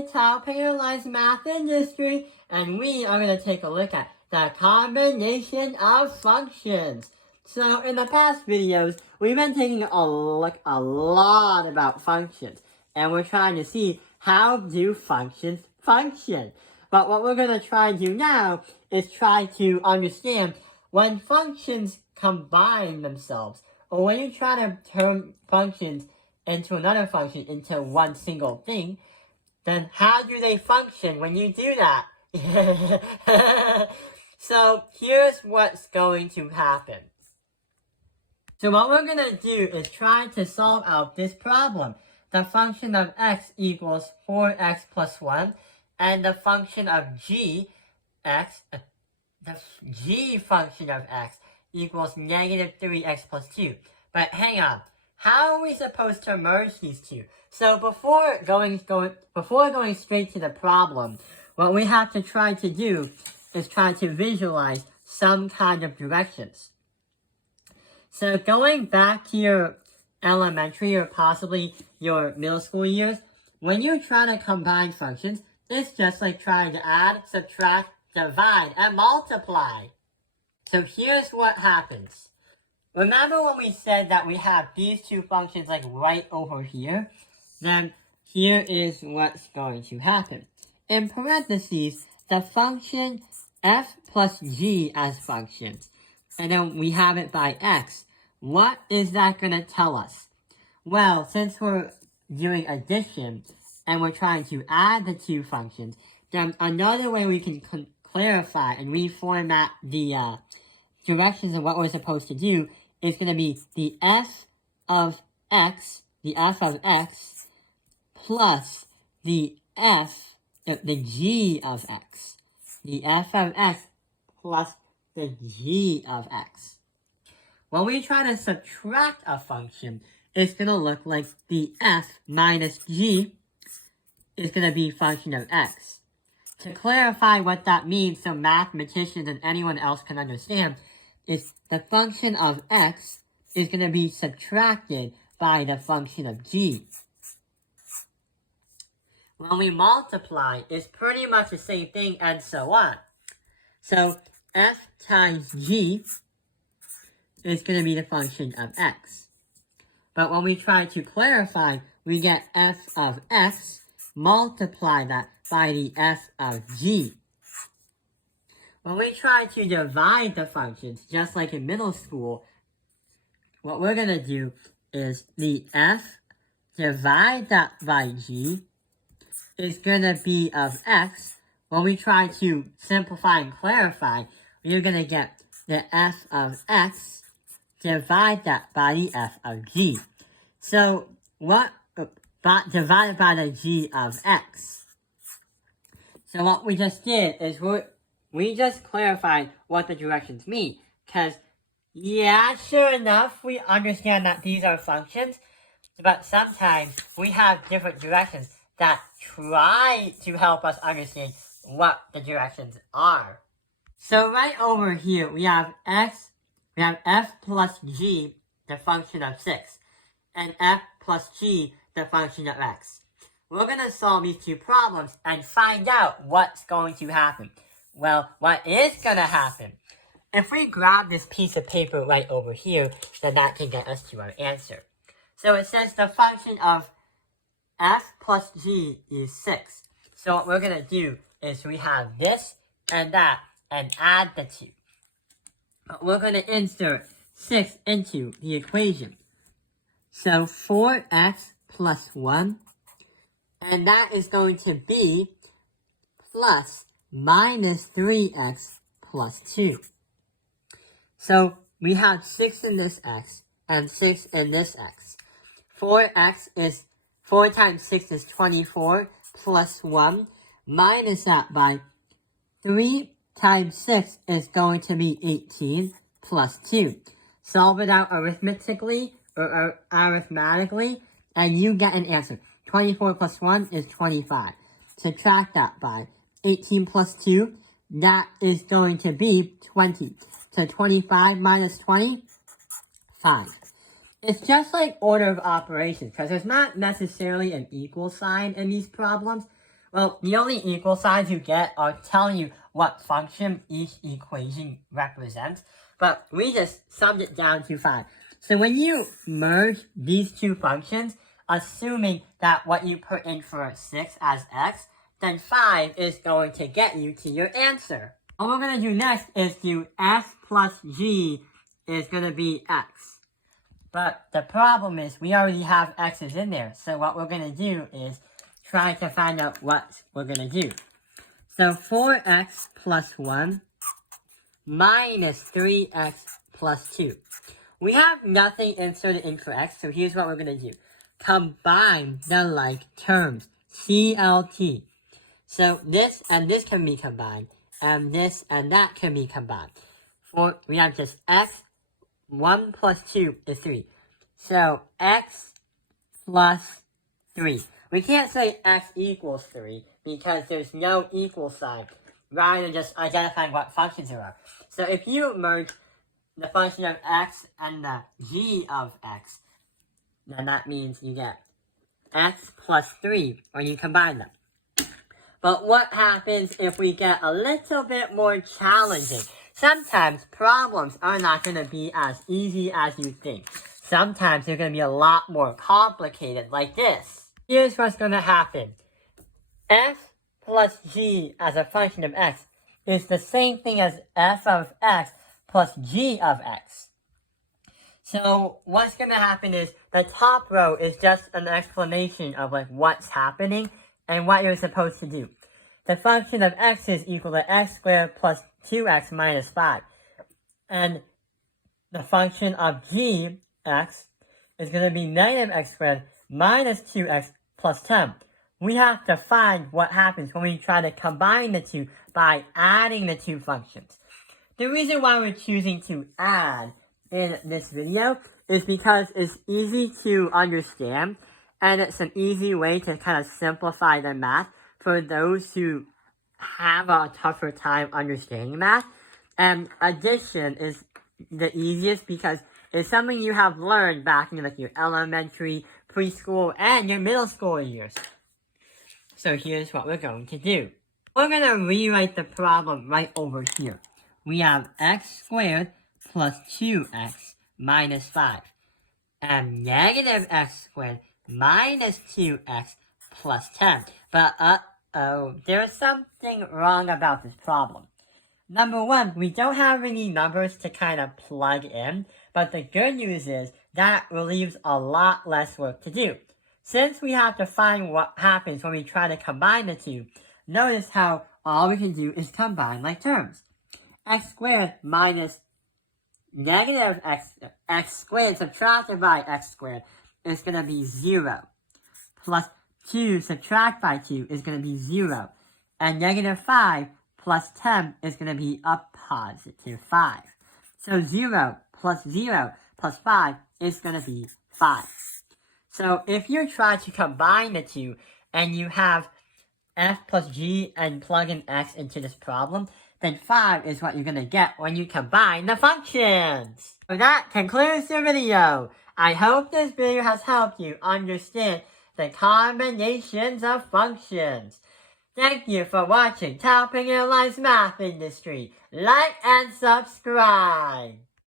it's How Paralyzed Math Industry, and we are going to take a look at the combination of functions. So in the past videos, we've been taking a look a lot about functions, and we're trying to see how do functions function. But what we're going to try to do now is try to understand when functions combine themselves, or when you try to turn functions into another function into one single thing, then how do they function when you do that? So here's what's going to happen. So what we're going to do is try to solve out this problem. The function of x equals 4x plus 1, and the function of the g function of x equals negative 3x plus 2. But hang on, how are we supposed to merge these two? So before going straight to the problem, what we have to try to do is try to visualize some kind of directions. So going back to your elementary or possibly your middle school years, when you try to combine functions, it's just like trying to add, subtract, divide, and multiply. So here's what happens. Remember when we said that we have these two functions like right over here? Then here is what's going to happen. In parentheses, the function f plus g as functions. And then we have it by x. What is that going to tell us? Well, since we're doing addition and we're trying to add the two functions, then another way we can clarify and reformat the directions of what we're supposed to do is going to be the f of x plus the g of x. The f of x plus the g of x. When we try to subtract a function, it's going to look like the f minus g is going to be function of x. To clarify what that means so mathematicians and anyone else can understand, is the function of x is going to be subtracted by the function of g. When we multiply, it's pretty much the same thing and so on. So f times g is going to be the function of x. But when we try to clarify, we get f of x, multiply that by the f of g. When we try to divide the functions, just like in middle school, what we're going to do is the f divide that by g is going to be of x. When we try to simplify and clarify, we're going to get the f of x divide that by the f of g. So divided by the g of x. So what we just did is we just clarified what the directions mean. Because, yeah, sure enough, we understand that these are functions. But sometimes we have different directions that try to help us understand what the directions are. So right over here, we have f plus g, the function of 6. And f plus g, the function of x. We're going to solve these two problems and find out what's going to happen. Well, what is going to happen? If we grab this piece of paper right over here, then that can get us to our answer. So it says the function of f plus g is 6. So what we're going to do is we have this and that and add the two. But we're going to insert 6 into the equation. So 4x plus 1, and that is going to be plus minus 3x plus 2. So we have 6 in this x and 6 in this x. 4 times 6 is 24 plus 1 minus that by 3 times 6 is going to be 18 plus 2. Solve it out arithmetically, and you get an answer. 24 plus 1 is 25. Subtract that by 18 plus 2, that is going to be 20. So 25 minus 20, 5. It's just like order of operations, because there's not necessarily an equal sign in these problems. Well, the only equal signs you get are telling you what function each equation represents, but we just summed it down to 5. So when you merge these two functions, assuming that what you put in for 6 as x, then 5 is going to get you to your answer. What we're going to do next is do s plus g is going to be x. But the problem is we already have x's in there, so what we're going to do is try to find out what we're going to do. So 4x plus 1 minus 3x plus 2. We have nothing inserted in for x, so here's what we're going to do. Combine the like terms, CLT. So this and this can be combined, and this and that can be combined. We have just x, 1 plus 2 is 3. So x plus 3. We can't say x equals 3 because there's no equal sign, rather than just identifying what functions there are. So if you merge the function of x and the g of x, then that means you get x plus 3 when you combine them. But what happens if we get a little bit more challenging? Sometimes problems are not going to be as easy as you think. Sometimes they're going to be a lot more complicated, like this. Here's what's going to happen. F plus g as a function of x is the same thing as f of x plus g of x. So what's going to happen is the top row is just an explanation of like what's happening and what you're supposed to do. The function of x is equal to x squared plus 2x minus 5. And the function of g, x, is going to be negative x squared minus 2x plus 10. We have to find what happens when we try to combine the two by adding the two functions. The reason why we're choosing to add in this video is because it's easy to understand and it's an easy way to kind of simplify the math for those who have a tougher time understanding math. And addition is the easiest because it's something you have learned back in like your elementary, preschool, and your middle school years. So here's what we're going to do. We're going to rewrite the problem right over here. We have x squared plus 2x minus 5. And negative x squared minus 2x plus 10. But there's something wrong about this problem. Number one, we don't have any numbers to kind of plug in, but the good news is that relieves a lot less work to do. Since we have to find what happens when we try to combine the two, notice how all we can do is combine like terms. X squared minus negative x squared subtracted by x squared is going to be 0. Plus 2 subtract by 2 is going to be 0. And negative 5 plus 10 is going to be a positive 5. So 0 plus 0 plus 5 is going to be 5. So if you try to combine the two and you have f plus g and plug in x into this problem, then 5 is what you're going to get when you combine the functions. So that concludes the video. I hope this video has helped you understand the combinations of functions. Thank you for watching Taoping Airlines Math Industry. Like and subscribe.